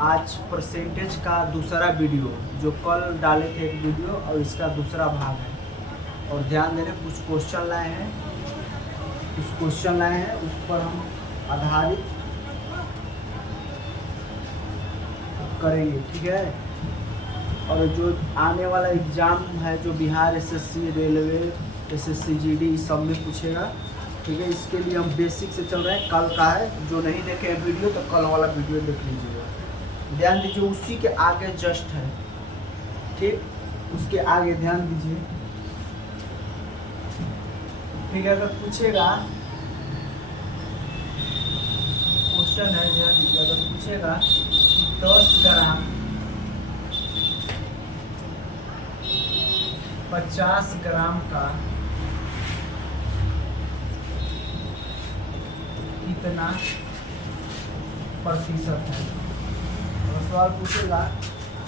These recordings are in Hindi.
आज परसेंटेज का दूसरा वीडियो, जो कल डाले थे एक वीडियो और इसका दूसरा भाग है। और ध्यान दे रहे, कुछ क्वेश्चन लाए हैं, उस पर हम आधारित करेंगे, ठीक है। और जो आने वाला एग्ज़ाम है, जो Bihar SSC, railway, SSC GD, इस सब में पूछेगा, ठीक है। इसके लिए हम बेसिक से चल रहे हैं। कल का है, जो नहीं देखे वीडियो तो कल वाला वीडियो देख लीजिएगा। ध्यान दीजिए, उसी के आगे जस्ट है, ठीक, उसके आगे ध्यान दीजिए, ठीक है। अगर पूछेगा क्वेश्चन है, ध्यान दीजिए, अगर पूछेगा 10 ग्राम 50 ग्राम का कितना प्रतिशत है। सवाल पूछेगा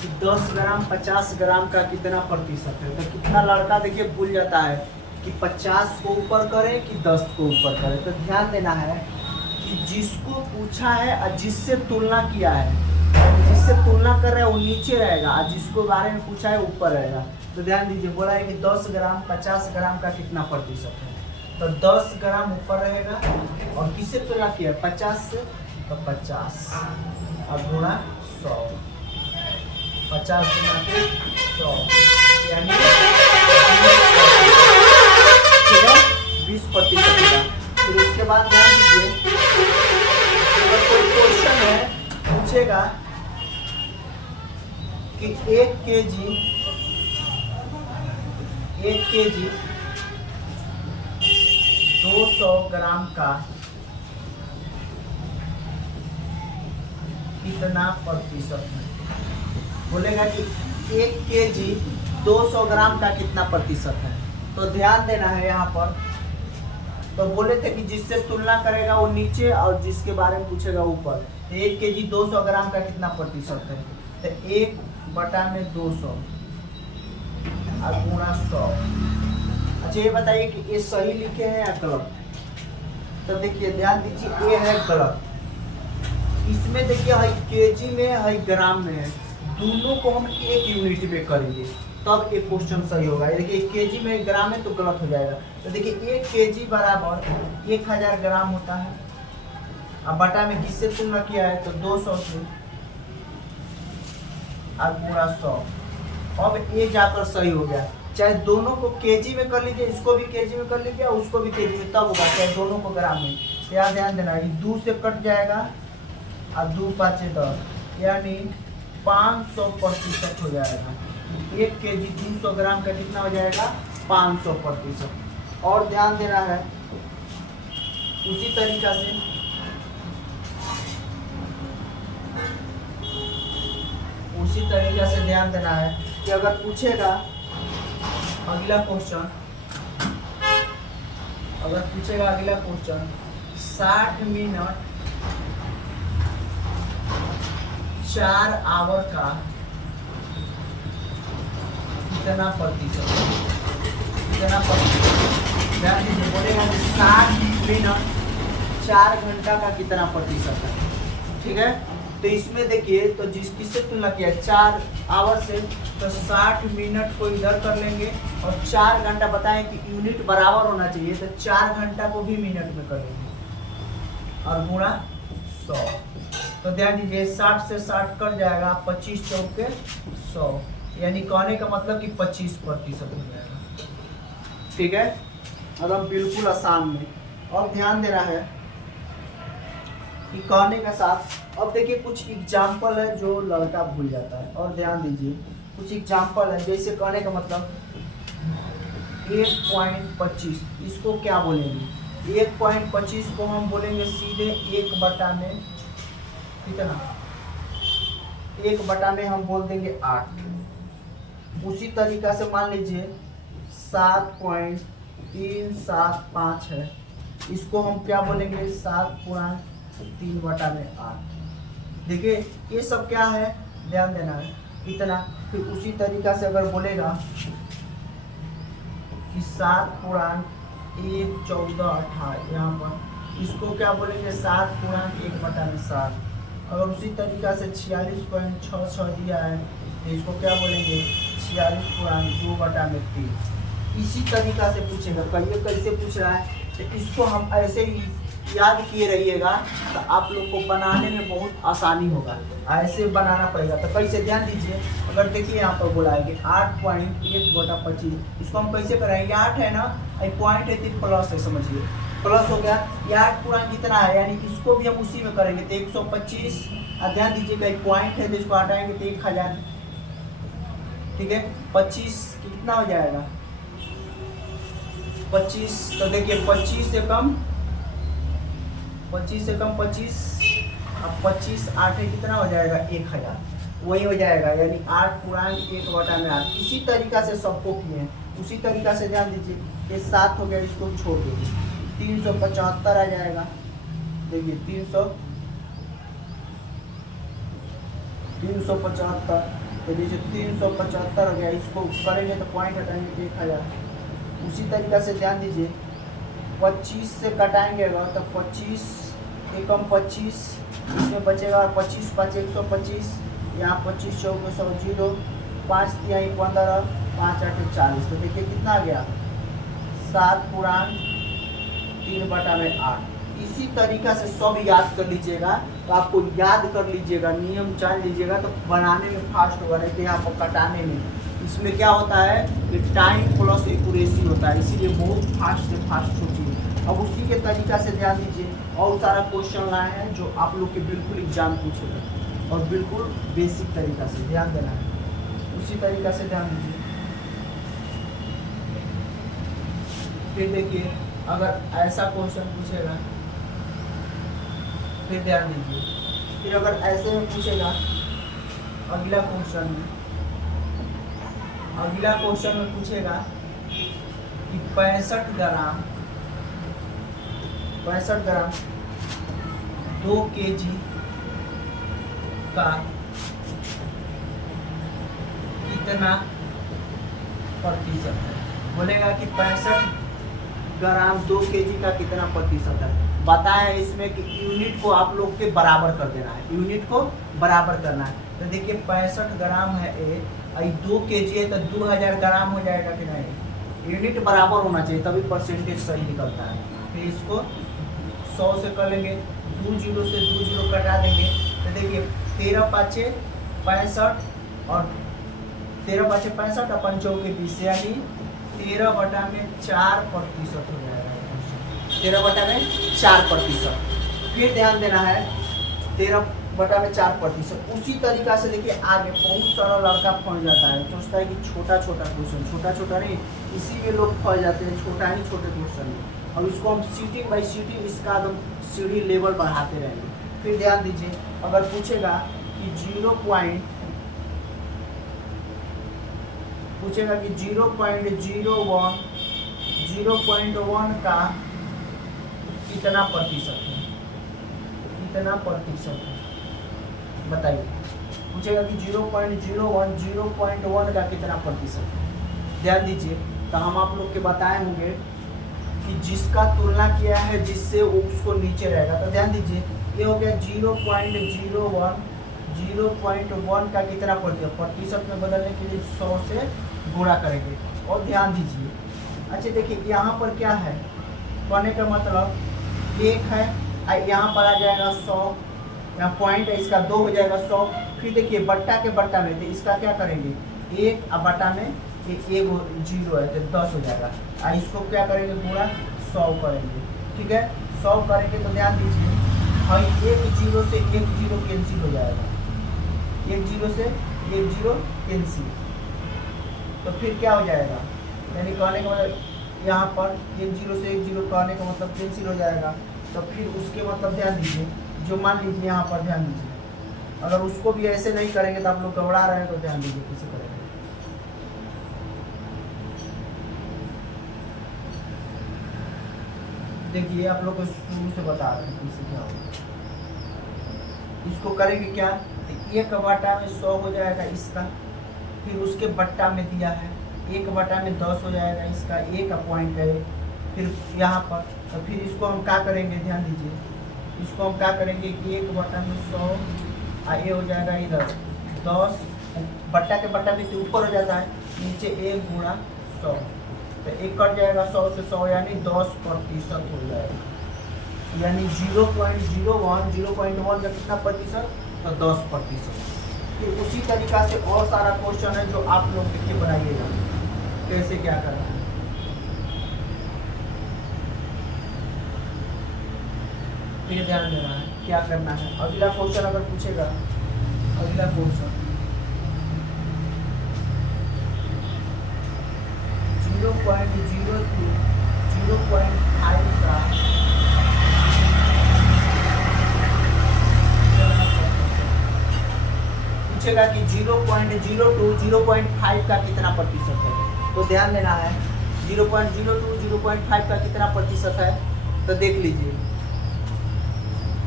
कि 10 ग्राम 50 ग्राम का कितना प्रतिशत है, तो कितना लड़का देखिए भूल जाता है कि 50 को ऊपर करे कि 10 को ऊपर करे। तो ध्यान देना है कि जिसको पूछा है और जिससे तुलना किया है, जिससे तुलना कर रहे हैं वो नीचे रहेगा और जिसको बारे में पूछा है ऊपर रहेगा। तो ध्यान दीजिए, बोला है कि 10 ग्राम 50 ग्राम का कितना प्रतिशत है, तो 10 ग्राम ऊपर रहेगा और किससे तुलना किया है, 50 से, तो 50 और गुणा 100, 50 गुना 100 यानी 20% होगा। फिर उसके बाद ध्यान दीजिए, अगर कोई क्वेश्चन है पूछेगा कि 1 केजी 200 ग्राम का कितना प्रतिशत है। बोलेगा कि 1 केजी 200 ग्राम का कितना प्रतिशत है। तो ध्यान देना है यहाँ पर, तो बोले थे कि जिससे तुलना करेगा वो नीचे और जिसके बारे में पूछेगा ऊपर। तो 1 केजी 200 ग्राम का कितना प्रतिशत है, तो 1/200 और गुणा 100। अच्छा, ये बताइए कि ये सही लिखे हैं या गलत। तो देखिए, ध्यान दीजिए, ये है गलत। इसमें देखिए है केजी में है, ग्राम में है, दोनों को हम एक यूनिट में करेंगे तब एक क्वेश्चन सही होगा। देखिए केजी में ग्राम है तो गलत हो जाएगा। तो देखिए 1 केजी बराबर 1000 ग्राम होता है। अब बटा में किससे तुलना किया है, तो 200 से और गुणा 100। अब ये जाकर सही हो गया। चाहे दोनों को केजी में कर लीजिए, इसको भी केजी में कर लीजिए और उसको भी केजी में, तब होगा। चाहे दोनों को ग्राम में। यहाँ ध्यान देना है, 2 से कट जाएगा और 2 5 10 यानी 500% हो जाएगा। 1 केजी 200 ग्राम का कितना हो जाएगा, 500%। और ध्यान देना है, उसी तरीका से ध्यान देना है कि अगर पूछेगा अगला क्वेश्चन, 60 मिनट 4 आवर का कितना प्रतिशत, ध्यान दीजिए, बोलेगा कि 60 मिनट 4 घंटा का कितना प्रतिशत है, ठीक है। तो इसमें देखिए, तो किससे तुलना किया, 4 आवर से, तो 60 मिनट को इधर कर लेंगे और 4 घंटा बताएं कि यूनिट बराबर होना चाहिए, तो 4 घंटा को भी मिनट में कर लेंगे और गुणा 100। तो ध्यान दीजिए, 60 से 60 कट जाएगा, 25 चौके 100 यानी कहने का मतलब कि 25% हो जाएगा, ठीक है। एकदम बिल्कुल आसान में। और ध्यान देना है कि कहने का साथ, अब देखिए कुछ एग्जाम्पल है जो लड़का भूल जाता है। और ध्यान दीजिए, कुछ एग्जाम्पल है, जैसे कहने का मतलब 1.25, इसको क्या बोलेंगे, 1.25 को हम बोलेंगे सीधे 1/, कितना, 1/, हम बोल देंगे 8। उसी तरीका से मान लीजिए 7.375 है, इसको हम क्या बोलेंगे, 7/3/8। देखिए ये सब क्या है, ध्यान देना है इतना। फिर उसी तरीका से अगर बोलेगा कि 7/1 14/18, यहाँ पर इसको क्या बोलेंगे, 7/1/7। अगर उसी तरीका से 46.66 दिया है तो इसको क्या बोलेंगे 46.2/3। इसी तरीका से पूछेगा, कहिए कैसे पूछ रहा है, तो इसको हम ऐसे ही याद किए रहिएगा तो आप लोग को बनाने में बहुत आसानी होगा। ऐसे बनाना पड़ेगा तो कैसे, ध्यान दीजिए। अगर देखिए यहाँ पर बोला है कि 8.1/25, इसको हम कैसे कराएंगे, 8 है ना, पॉइंट है तो प्लस है, समझिए प्लस हो गया। ये 8 पूर्णांक कितना है, यानी इसको भी हम उसी में करेंगे तो 125। ध्यान दीजिएगा एक पॉइंट है तो इसको हटाएंगे तो 1000, ठीक है। 25 कितना हो जाएगा 25, तो देखिए 25 से कम 25, अब 25 8 है कितना हो जाएगा 1000, वही हो जाएगा, यानी 8 पूर्णांक 1/8। इसी तरीका से सबको किए हैं, उसी तरीका से ध्यान दीजिए। ये 7 हो गया, इसको छोड़ दीजिए, 375 आ जाएगा। देखिए 375, तो जैसे 375 हो गया, इसको करेंगे तो पॉइंट हटाएंगे तो 1000। उसी तरीका से ध्यान दीजिए 25 से कटाएंगे अगर तो 25 एकम 25, इसमें बचेगा 25 5 125, यहाँ 25 4 100 0, 5 3 15, 5 8 40। तो देखिए कितना आ गया 7 पूर्णांक 3/8। इसी तरीका से सब याद कर लीजिएगा, तो आपको याद कर लीजिएगा, नियम जान लीजिएगा तो बनाने में फास्ट होगा, नहीं तो यहाँ पर कटाने में इसमें क्या होता है कि टाइम प्लस एक्यूरेसी होता है, इसीलिए बहुत फास्ट से फास्ट सोचिए। अब उसी के तरीका से ध्यान दीजिए, और सारा क्वेश्चन लाए हैं जो आप लोग के बिल्कुल एग्जाम पूछेगा, और बिल्कुल बेसिक तरीका से ध्यान देना है। उसी तरीका से ध्यान दीजिए। फिर देखिए अगर ऐसा क्वेश्चन पूछेगा, फिर ध्यान दीजिए, फिर अगर ऐसे में पूछेगा अगला क्वेश्चन में पूछेगा कि 65 ग्राम 2 kg का कितना प्रतिशत है। बोलेगा कि 65 ग्राम 2 kg का कितना प्रतिशत है। बताएं इसमें कि यूनिट को आप लोग के बराबर कर देना है, यूनिट को बराबर करना है। तो देखिए 65 ग्राम है ए, 2 kg है तो 2000 ग्राम हो जाएगा कि नहीं, यूनिट बराबर होना चाहिए तभी परसेंटेज सही निकलता है। फिर इसको 100 से कर लेंगे, 2 0 से 2 0 कटा देंगे, तो देखिए 13 5 65 और 13 5 65 अपन 4 के 20, यानी 13/4% हो जाएगा, 13/4%। फिर ध्यान देना है 13/4%। उसी तरीका से देखिए आगे बहुत सारा लड़का फंस जाता है, सोचता है कि छोटा क्वेश्चन, छोटा नहीं, इसी में लोग फंस जाते हैं, छोटे क्वेश्चन में। अब इसको हम सीटिंग बाई सीटिंग इसका एकदम सीढ़ी लेवल बढ़ाते रहेंगे। फिर ध्यान दीजिए अगर पूछेगा कि 0.01 का कितना प्रतिशत है, बताइए। पूछेगा कि 0.01 का कितना प्रतिशत है। ध्यान दीजिए, तो हम आप लोग के बताए होंगे कि जिसका तुलना किया है जिससे उसको नीचे रहेगा। तो ध्यान दीजिए ये हो गया 0.01 का कितना प्रतिशत में बदलने के लिए 100 से गुणा करेंगे। और ध्यान दीजिए, अच्छा देखिए यहाँ पर क्या है, कहने का मतलब 1 है, यहाँ पर आ जाएगा 100, यहाँ पॉइंट है इसका 2 हो जाएगा 100। फिर देखिए बट्टा के बट्टा में, तो इसका क्या करेंगे 1 और बट्टा में 1 0 है तो 10 हो जाएगा, और इसको क्या करेंगे पूरा 100 करेंगे, ठीक है। 100 करेंगे तो ध्यान दीजिए भाई 1 0 से 1 0 कैंसिल हो जाएगा, 1 0 से 1 0 कैंसिल, तो फिर क्या हो जाएगा, यानी कहने का मतलब यहाँ पर 1 0 से 1 0 कहने का मतलब कैंसिल हो जाएगा। तो फिर उसके मतलब ध्यान दीजिए, जो मान लीजिए यहाँ पर ध्यान दीजिए, अगर उसको भी ऐसे नहीं करेंगे तो आप लोग घबरा रहे हैं, तो ध्यान दीजिए कैसे करेंगे। देखिए आप लोग को शुरू से बता रहे हैं कैसे क्या होगा। इसको करेंगे क्या, 1 बटा में 100 हो जाएगा इसका, फिर उसके बट्टा में दिया है 1 बटा में 10 हो जाएगा इसका, 1 का पॉइंट है फिर यहाँ पर। तो फिर इसको हम क्या करेंगे, ध्यान दीजिए, इसको हम क्या करेंगे 1 बटा में 100 ये हो जाएगा इधर 10 बट्टा के बट्टा भी तो ऊपर हो जाता है, नीचे 1 गुणा 100, तो 1 कट जाएगा 100 से 100 यानी 10% हो जाएगा, यानी 0.01 0.1 का कितना प्रतिशत, तो 10%। फिर उसी तरीका से और सारा क्वेश्चन है जो आप लोग लिख के बनाइएगा कैसे क्या करना है। ये ध्यान देना है क्या करना है। अगला क्वेश्चन अगर पूछेगा, अगला क्वेश्चन 0.02 0.5 का पूछेगा कि 0.02 0.5 का कितना प्रतिशत है, तो ध्यान देना है 0.02 0.5 का कितना प्रतिशत है, तो देख लीजिए।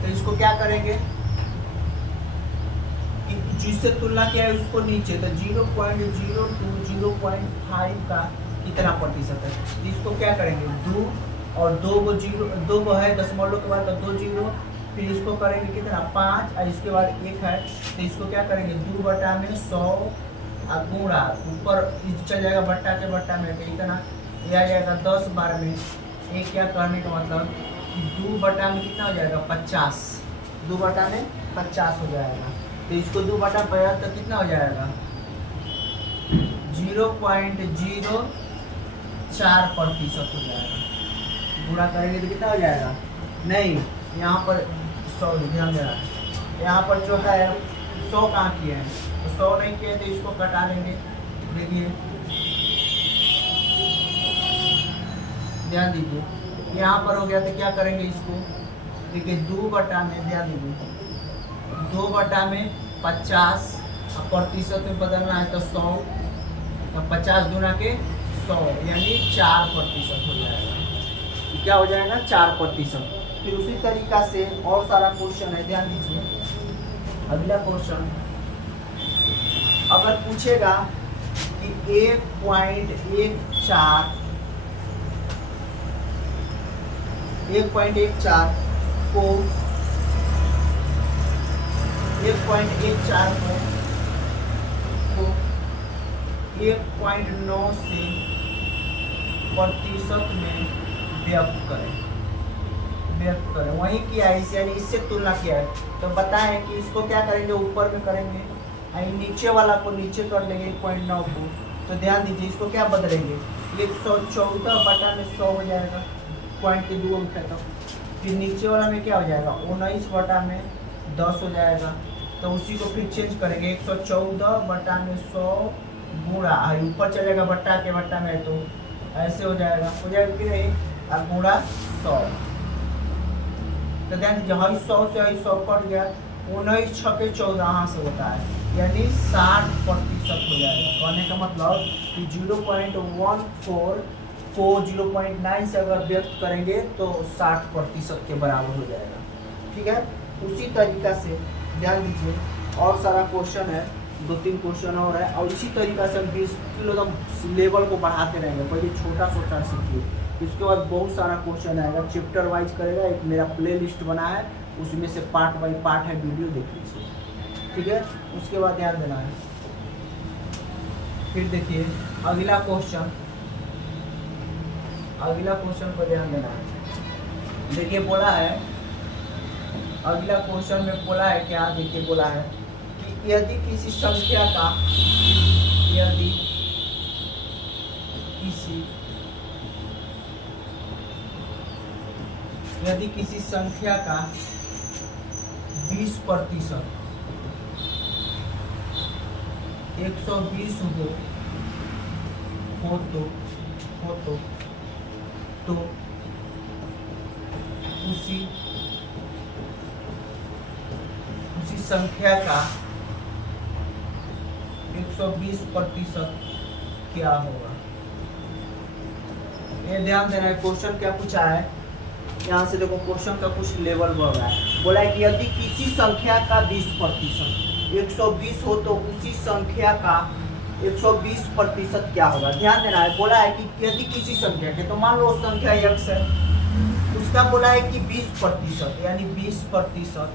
तो इसको क्या करेंगे कि जिससे तुलना किया है उसको नीचे, तो 0.02 0.5 का कितना प्रतिशत है, तो इसको क्या करेंगे 2 और 2 को 0 2 को है दशमलव के बाद तो 2 0, फिर इसको करेंगे कितना 5 और इसके बाद 1 है, तो इसको क्या करेंगे 2 बटा में 100 और गुणा ऊपर चल जाएगा बट्टा के बट्टा में, तो इतना यह आ जाएगा 10 बार में 1, क्या करने का मतलब 2 बटा में कितना हो जाएगा 50, 2 बटा में 50 हो जाएगा, तो इसको 2 बटा 50 तो कितना हो जाएगा 0.04% हो जाएगा, गुणा करेंगे तो कितना हो जाएगा, नहीं यहाँ पर 100 ध्यान देना, यहाँ पर जो है 100 कहाँ किए हैं, तो 100 नहीं किए तो इसको कटा लेंगे। देखिए ध्यान दीजिए यहाँ पर हो गया, तो क्या करेंगे इसको, देखिए 2 बटा में ध्यान दीजिए 2 बटा में 50 और प्रतिशत में बदलना है तो 100, तो 50 गुना के 100 यानी 4% हो जाएगा, क्या हो जाएगा 4%। फिर उसी तरीका से और सारा क्वेश्चन है, ध्यान दीजिए। अगला क्वेश्चन अगर पूछेगा कि 1.14 को 1.14 को 1.9 से प्रतिशत में व्यक्त करें, वही किया है इसे, यानी इससे तुलना किया है, तो बताएं कि इसको क्या करेंगे ऊपर में करेंगे और नीचे वाला को नीचे कर लेंगे 1.9 को, तो ध्यान दीजिए इसको क्या बदलेंगे 114 बटा में 100 हो जाएगा, पॉइंट के 2 अंक है, तो फिर नीचे वाला में क्या हो जाएगा 19 बटा में 10 हो जाएगा, तो उसी को फिर चेंज करेंगे 114 बटा में 100 गुणा ऊपर चलेगा बट्टा के बट्टा में, तो ऐसे हो जाएगा कि नहीं और गुणा 100, तो ध्यान दीजिए हई 100 से हई 100 कट गया, 19 6 के 14 यहाँ से होता है, यानी 60% हो जाएगा। कहने का मतलब कि 0.14 को 0.9 से अगर व्यक्त करेंगे तो 60% के बराबर हो जाएगा, ठीक है। उसी तरीका से ध्यान दीजिए और सारा क्वेश्चन है, 2-3 क्वेश्चन और है, और इसी तरीका से हम 20 किलो लेवल को बढ़ाते रहेंगे। पहले छोटा छोटा सीखिए, इसके बाद बहुत सारा क्वेश्चन आएगा, चैप्टर वाइज करेगा। एक मेरा प्ले लिस्ट बना है, उसमें से पार्ट बाई पार्ट है, वीडियो देख लीजिए, ठीक है। उसके बाद ध्यान देना है। फिर देखिए अगला क्वेश्चन पर ध्यान देना है। देखिए बोला है, अगला क्वेश्चन में बोला है क्या, देखिए बोला है कि यदि किसी संख्या का 20% 120 हो तो उसी संख्या का 120% क्या होगा। ये ध्यान देना है। क्वेश्चन क्या पूछा है, यहाँ से देखो क्वेश्चन का कुछ लेवल बढ़ रहा है। बोला है कि यदि किसी संख्या का 20% 120 हो तो उसी संख्या का 120% क्या होगा। ध्यान देना है। बोला है कि यदि किसी संख्या के, तो मान लो संख्या x है, उसका बोला है कि 20% यानी 20%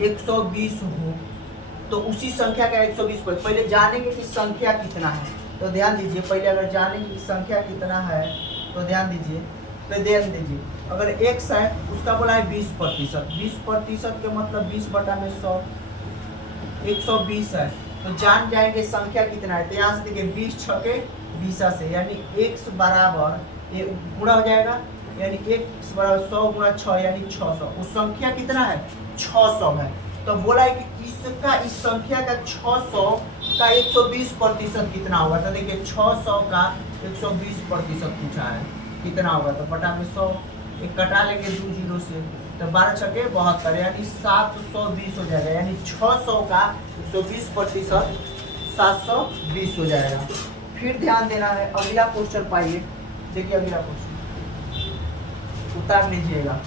120 हो तो उसी संख्या का 120 पर पहले जानेंगे कि संख्या कितना है। तो ध्यान दीजिए, पहले अगर जानेंगे कि संख्या कितना है तो ध्यान दीजिए, अगर x है उसका बोला है 20%, 20% के मतलब 20/100, 120 है तो जान जाएंगे संख्या कितना है। तो यहाँ से देखिए 20 छके 20 से, यानी x बराबर ये गुणा हो जाएगा, यानी x बराबर 100 गुणा 6 यानी 600। उस संख्या कितना है 600 है। तो बोला है कि इसका इस संख्या का 600 का 120% कितना होगा। तो देखिए 600 का 120% पूछा है कितना होगा। तो बटा में 100 एक कटा लेंगे 2 जीरो से, तो 12 छके 72 यानी 720 हो जाएगा, यानी 600 का 120% 720 हो जाएगा। फिर ध्यान देना है अगला क्वेश्चन पाइए, देखिए अगला क्वेश्चन उतार लीजिएगा।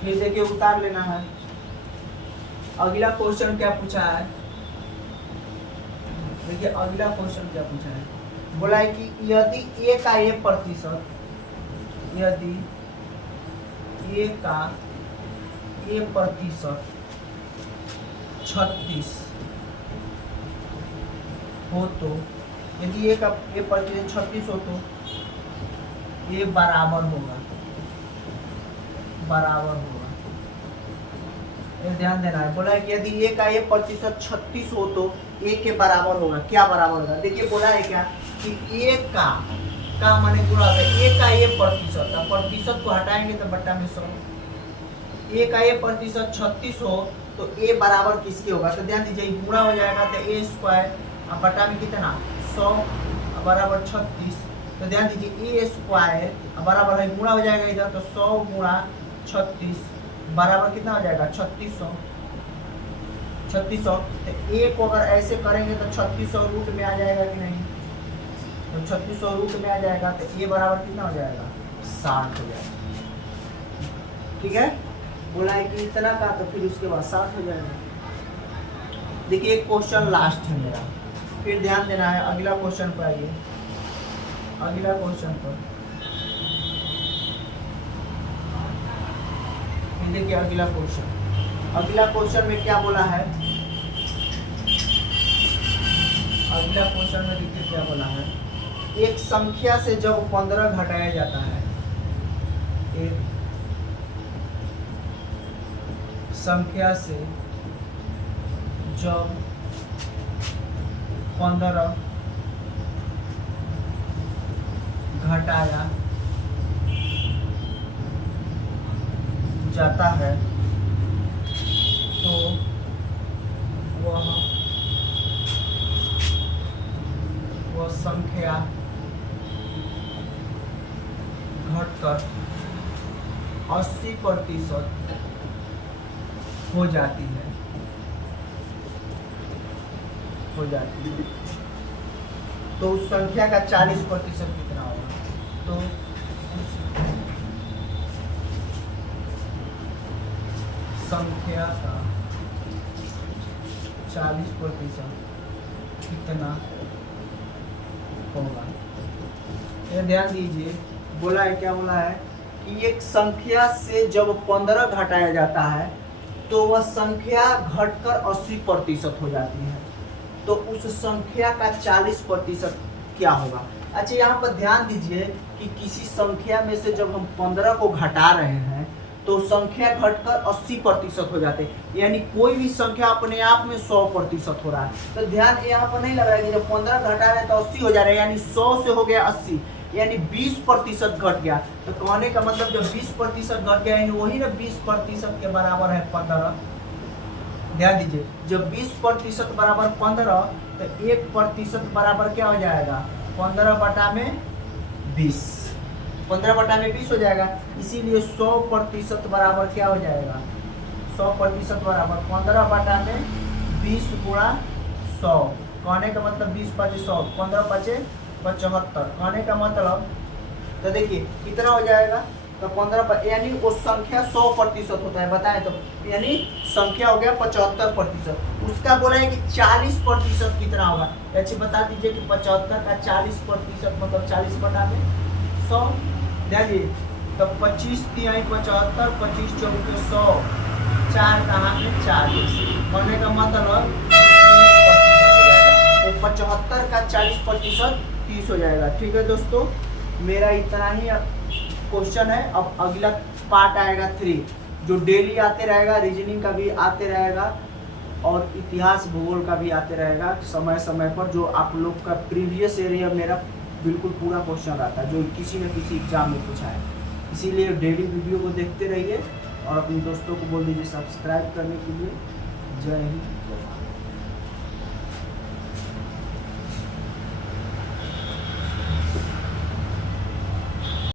फिर देखिए उतार लेना है। अगला क्वेश्चन क्या पूछा है, देखिए अगला क्वेश्चन क्या पूछा है। बोला है कि यदि a का a प्रतिशत, यदि a का a प्रतिशत 36 हो तो, यदि a का a प्रतिशत 36 हो तो a बराबर होगा, ध्यान देना है। बोला है कि यदि a का a प्रतिशत 36 हो तो a के बराबर होगा। क्या बराबर होगा, देखिए बोला है क्या कि a का माने गुणा होगा, a का a प्रतिशत, अब प्रतिशत को हटाएंगे तो बट्टा में 100। a का a प्रतिशत 36 हो तो a बराबर किसके होगा। तो ध्यान दीजिए गुणा हो जाएगा तो a स्क्वायर, अब बट्टा में कितना 100 बराबर 36। तो ध्यान दीजिए a स्क्वायर बराबर है, गुणा हो जाएगा इधर तो 100 गुणा 36 बराबर कितना हो जाएगा 3600। तो a को अगर ऐसे करेंगे तो 3600 रूट में आ जाएगा कि नहीं, तो 3600 रूट में आ जाएगा तो a बराबर कितना हो जाएगा 60 हो जाएगा। ठीक है, बोला है कि इतना का, तो फिर उसके बाद 60 हो जाएगा। देखिए एक क्वेश्चन लास्ट है मेरा, फिर ध्यान देना है। अगला क्वेश्चन पर आइए, अगला क्वेश्चन पर देखिए अगला क्वेश्चन में क्या बोला है। अगला क्वेश्चन में देखिए क्या बोला है। एक संख्या से जब 15 घटाया जाता है, एक संख्या से जब 15 घटाया जाता है तो वह संख्या घटकर 80% हो जाती है, तो उस संख्या का 40% कितना होगा। तो संख्या का 40% कितना होगा। ये ध्यान दीजिए, बोला है क्या बोला है कि एक संख्या से जब 15 घटाया जाता है तो वह संख्या घटकर 80% हो जाती है, तो उस संख्या का 40% क्या होगा। अच्छा यहाँ पर ध्यान दीजिए कि किसी संख्या में से जब हम 15 को घटा रहे हैं तो संख्या घटकर 80% हो जाते हैं, यानी कोई भी संख्या अपने आप में 100% हो रहा है। तो ध्यान यहाँ पर नहीं लग रहा है कि जब 15 घटा रहे हैं तो 80 हो जा रहे हैं, यानी 100 से हो गया 80, यानी 20% घट गया। तो कहने का मतलब जब 20% घट गया यानी वही ना 20% के बराबर है 15। ध्यान दीजिए, जब 20% बराबर 15 तो 1% बराबर क्या हो जाएगा 15/20, 15/20 हो जाएगा। इसीलिए 100% बराबर क्या हो जाएगा 100% बराबर 15/20 गुणा 100। कहने का मतलब 20 × 100, 15 × 75। कहने का मतलब तो देखिए कितना हो जाएगा, तो 15 यानी वो संख्या 100% होता है, बताएं तो यानी संख्या हो गया 75%। उसका बोला है कि 40% कितना होगा। अच्छा बता दीजिए कि 75 का 40% मतलब 40/20। 100 देखिए, तो 25 तिहाई 75, 25 चौके 100, 4 कहाँ पे 40, कहने का मतलब 30% हो जाएगा। तो 75 का 40% 30 हो जाएगा। ठीक है दोस्तों, मेरा इतना ही क्वेश्चन है। अब अगला पार्ट आएगा 3, जो डेली आते रहेगा, रीजनिंग का भी आते रहेगा और इतिहास भूगोल का भी आते रहेगा समय समय पर, जो आप लोग का प्रीवियस एरिया मेरा बिल्कुल पूरा क्वेश्चन रहता है, जो किसी न किसी एग्जाम में पूछा है। इसीलिए डेली वीडियो को देखते रहिए और अपने दोस्तों को बोल दीजिए सब्सक्राइब करने के लिए। जय हिंद।